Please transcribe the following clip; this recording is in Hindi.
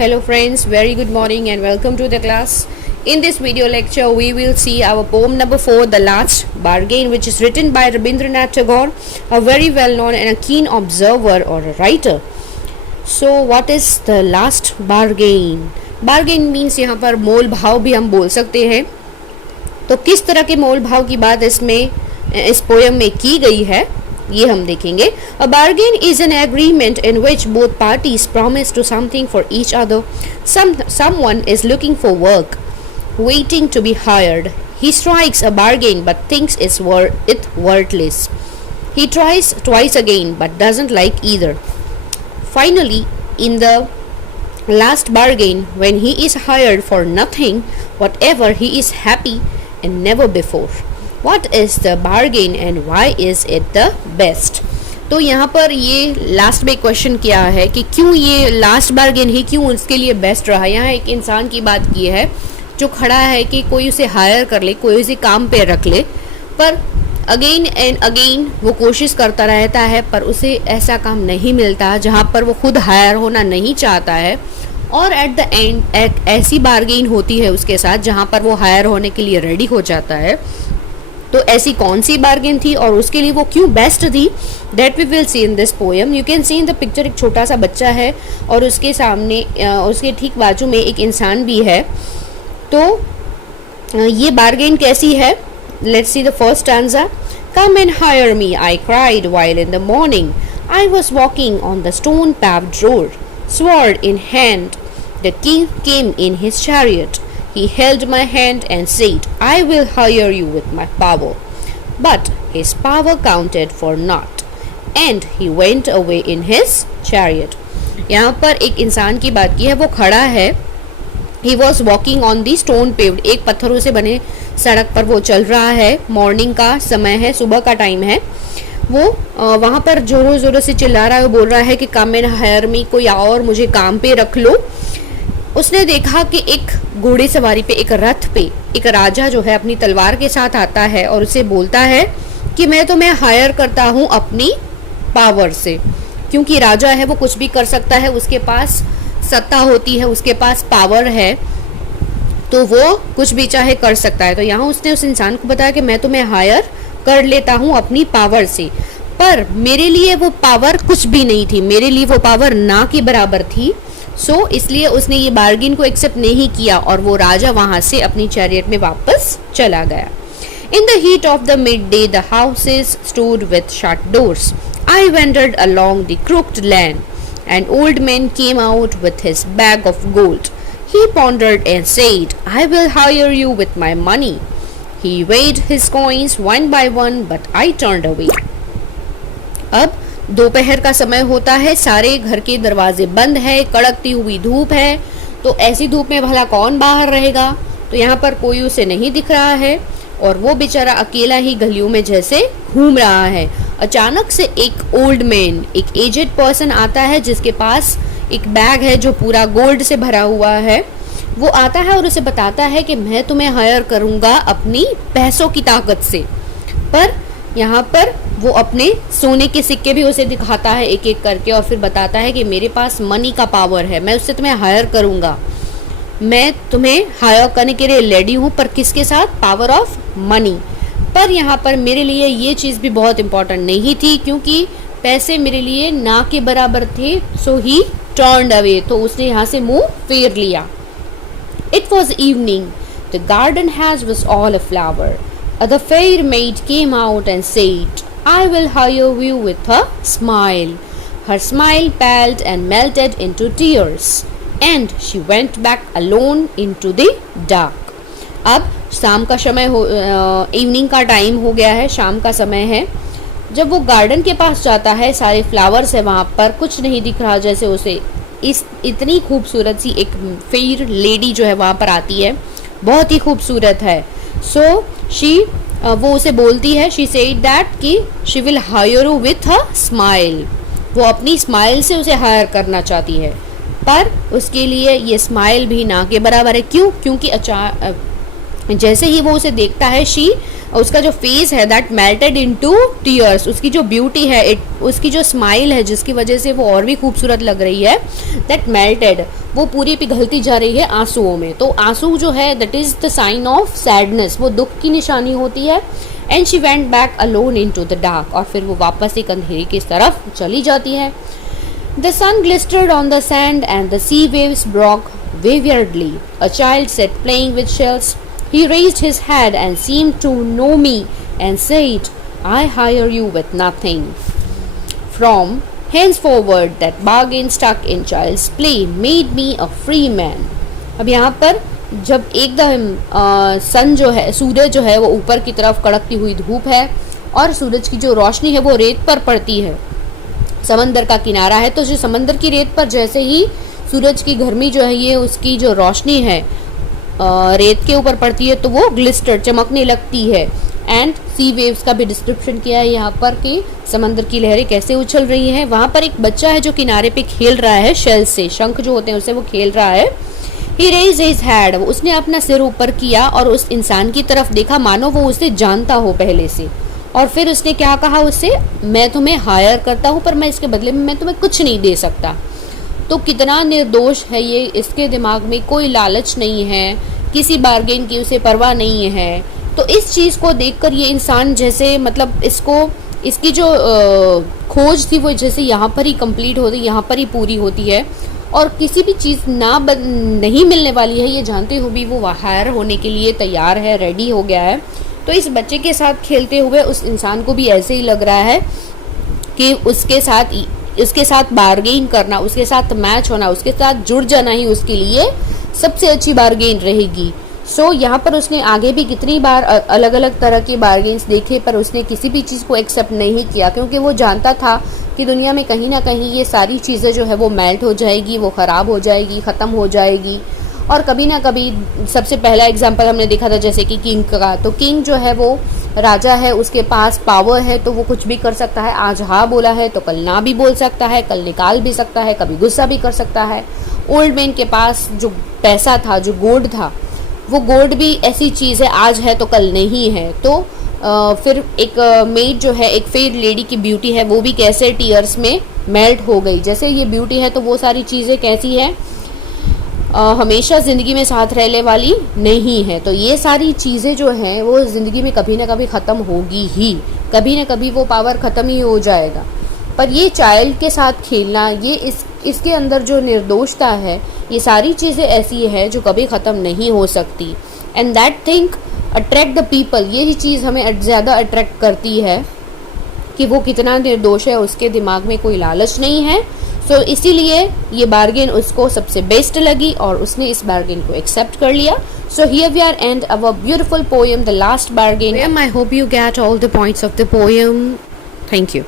Hello friends, very good morning and welcome to the class. In this video lecture, we will see our poem number 4, The Last Bargain, which is written by Rabindranath Tagore, a very well-known and a keen observer or a writer. So, what is the last bargain? Bargain means यहाँ पर मोल भाव भी हम बोल सकते हैं. तो किस तरह के मोल भाव की बात इस पोएम में की गई है ये हम देखेंगे. A bargain is an agreement in which both parties promise to something for each other. Someone is looking for work, waiting to be hired. He strikes a bargain but thinks it worthless. He tries twice again but doesn't like either. Finally, in the last bargain, when he is hired for nothing whatever, he is happy and never before. What is the bargain and why is it the best? तो यहाँ पर ये लास्ट में क्वेश्चन किया है कि क्यों ये लास्ट बार्गेन ही क्यों उसके लिए बेस्ट रहा. यहाँ एक इंसान की बात की है जो खड़ा है कि कोई उसे हायर कर ले, कोई उसे काम पे रख ले, पर अगेन एंड अगेन वो कोशिश करता रहता है पर उसे ऐसा काम नहीं मिलता जहाँ पर वो खुद हायर होना नहीं चाहता है. और एट द एंड एक ऐसी बार्गेन होती है उसके साथ जहाँ पर वो हायर होने के लिए रेडी हो जाता है. तो ऐसी कौन सी बार्गेन थी और उसके लिए वो क्यों बेस्ट थी, that we will see in this poem. You can see in the picture एक छोटा सा बच्चा है और उसके सामने उसके ठीक बाजू में एक इंसान भी है. तो ये बार्गेन कैसी है, let's see the first stanza. Come and hire me, I cried while in the morning. I was walking on the stone paved road, sword in hand. The king came in his chariot. He held my hand and said, I will hire you with my power. But his power counted for naught, and he went away in his chariot. यहाँ पर एक इंसान की बात की है, वो खड़ा है. He was walking on the stone paved, एक पत्थरों से बने सड़क पर वो चल रहा है. मॉर्निंग का समय है, सुबह का टाइम है. वो वहाँ पर जोरों जोरों से चिल्ला रहा है, वो बोल रहा है कि कम एंड हायर मी, कोई और मुझे काम पे रख लो. उसने देखा कि एक घोड़े सवारी पे, एक रथ पे एक राजा जो है अपनी तलवार के साथ आता है और उसे बोलता है कि मैं तुम्हें हायर करता हूँ अपनी पावर से. क्योंकि राजा है वो कुछ भी कर सकता है, उसके पास सत्ता होती है, उसके पास पावर है, तो वो कुछ भी चाहे कर सकता है. तो यहाँ उसने उस इंसान को बताया कि मैं तुम्हें हायर कर लेता हूँ अपनी पावर से, पर मेरे लिए वो पावर कुछ भी नहीं थी, मेरे लिए वो पावर ना के बराबर थी. सो इसलिए उसने ये बार्गेन को एक्सेप्ट नहीं किया और वो राजा वहां से अपनी चैरियट में वापस चला गया. In the heat of the mid day the houses stood with shut doors. I wondered along the crooked land. An old man came out with his bag of gold. He pondered and said, I will hire you with my money. He weighed his coins one by one, but I turned away. अब दोपहर का समय होता है, सारे घर के दरवाजे बंद है, कड़कती हुई धूप है. तो ऐसी धूप में भला कौन बाहर रहेगा. तो यहाँ पर कोई उसे नहीं दिख रहा है और वो बेचारा अकेला ही गलियों में जैसे घूम रहा है. अचानक से एक ओल्ड मैन, एक एजेड पर्सन आता है जिसके पास एक बैग है जो पूरा गोल्ड से भरा हुआ है. वो आता है और उसे बताता है कि मैं तुम्हें हायर करूँगा अपनी पैसों की ताकत से. पर यहाँ पर वो अपने सोने के सिक्के भी उसे दिखाता है एक एक करके और फिर बताता है कि मेरे पास मनी का पावर है, मैं उससे तुम्हें हायर करूँगा, मैं तुम्हें हायर करने के लिए रेडी हूँ, पर किसके साथ, पावर ऑफ मनी. पर यहाँ पर मेरे लिए ये चीज़ भी बहुत इंपॉर्टेंट नहीं थी क्योंकि पैसे मेरे लिए ना के बराबर थे. सो ही टर्न्ड अवे, तो उसने यहाँ से मुँह फेर लिया. It was evening. The garden has was all a flower. The fair maid came out and said, I will hire you with a smile. Her smile paled and melted into tears, and she went back alone into the dark. अब शाम का समय इवनिंग का टाइम हो गया है, शाम का समय है. जब वो गार्डन के पास जाता है, सारे फ्लावर्स है वहाँ पर, कुछ नहीं दिख रहा जैसे उसे. इतनी खूबसूरत सी एक फेयर लेडी जो है वहाँ पर आती है, बहुत ही खूबसूरत है. सो वो उसे बोलती है, शी सेड दैट कि she will hire you with a smile. वो अपनी स्माइल से उसे हायर करना चाहती है, पर उसके लिए ये स्माइल भी ना के बराबर है. क्यों? क्योंकि जैसे ही वो उसे देखता है, शी उसका जो फेस है दैट मेल्टेड इनटू टीयर्स, उसकी जो ब्यूटी है, उसकी जो स्माइल है जिसकी वजह से वो और भी खूबसूरत लग रही है, दैट मेल्टेड, वो पूरी पिघलती जा रही है आंसुओं में। तो आंसू जो है that is the sign of sadness, वो दुख की निशानी होती है। And she went back alone into the dark, और फिर वो वापस एक अंधेरे की तरफ चली जाती है। The sun glistered on the sand and the sea waves broke waywardly. A child sat playing with shells. He raised his head and seemed to know me and said, I hire you with nothing. From henceforward that bargain stuck in child's play made me a free man. अब यहाँ पर जब एकदम सन जो है, सूरज जो है वो ऊपर की तरफ कड़कती हुई धूप है और सूरज की जो रोशनी है वो रेत पर पड़ती है, समंदर का किनारा है, तो जो समंदर की रेत पर जैसे ही सूरज की गर्मी जो है ये उसकी जो रोशनी है रेत के ऊपर पड़ती है तो वो ग्लिस्टर, चमकने लगती है। एंड सी वेव्स का भी डिस्क्रिप्शन किया है यहाँ पर कि समंदर की लहरें कैसे उछल रही हैं। वहाँ पर एक बच्चा है जो किनारे पे खेल रहा है शेल से, शंख जो होते हैं उससे वो खेल रहा है। He raised his head, उसने अपना सिर ऊपर किया और उस इंसान की तरफ देखा मानो वो उसे जानता हो पहले से, और फिर उसने क्या कहा उससे, मैं तुम्हें हायर करता हूँ पर मैं इसके बदले में मैं तुम्हें कुछ नहीं दे सकता। तो कितना निर्दोष है ये, इसके दिमाग में कोई लालच नहीं है, किसी बार्गेन की उसे परवाह नहीं है। तो इस चीज़ को देखकर ये इंसान जैसे मतलब इसकी जो खोज थी वो जैसे यहाँ पर ही कंप्लीट होती, यहाँ पर ही पूरी होती है, और किसी भी चीज़ नहीं मिलने वाली है ये जानते हुए भी वो हायर होने के लिए तैयार है, रेडी हो गया है। तो इस बच्चे के साथ खेलते हुए उस इंसान को भी ऐसे ही लग रहा है कि उसके साथ बार्गेन करना, उसके साथ मैच होना, उसके साथ जुड़ जाना ही उसके लिए सबसे अच्छी बार्गेन रहेगी। सो यहाँ पर उसने आगे भी कितनी बार अलग अलग तरह के बार्गेन्स देखे पर उसने किसी भी चीज़ को एक्सेप्ट नहीं किया, क्योंकि वो जानता था कि दुनिया में कहीं ना कहीं ये सारी चीज़ें जो है वो मेल्ट हो जाएगी, वो ख़राब हो जाएगी, ख़त्म हो जाएगी, और कभी ना कभी। सबसे पहला एग्जाम्पल हमने देखा था जैसे कि किंग का, तो किंग जो है वो राजा है, उसके पास पावर है तो वो कुछ भी कर सकता है। आज हाँ बोला है तो कल ना भी बोल सकता है, कल निकाल भी सकता है, कभी गुस्सा भी कर सकता है। ओल्ड मैन के पास जो पैसा था, जो गोल्ड था, वो गोल्ड भी ऐसी चीज़ है, आज है तो कल नहीं है। तो फिर एक मेड जो है, एक फेयर लेडी की ब्यूटी है, वो भी कैसे टीयर्स में मेल्ट हो गई। जैसे ये ब्यूटी है तो वो सारी चीज़ें कैसी है, हमेशा ज़िंदगी में साथ रहने वाली नहीं है। तो ये सारी चीज़ें जो हैं वो ज़िंदगी में कभी ना कभी ख़त्म होगी ही, कभी ना कभी वो पावर ख़त्म ही हो जाएगा। पर ये चाइल्ड के साथ खेलना, ये इसके अंदर जो निर्दोषता है, ये सारी चीज़ें ऐसी है जो कभी ख़त्म नहीं हो सकती। And that think attract the people, यही चीज़ हमें ज़्यादा अट्रैक्ट करती है कि वो कितना निर्दोष है, उसके दिमाग में कोई लालच नहीं है। सो इसीलिए ये बार्गेन उसको सबसे बेस्ट लगी और उसने इस बार्गेन को एक्सेप्ट कर लिया। So here we are end our beautiful poem, The Last Bargain. I hope you get all the points of the poem. Thank you.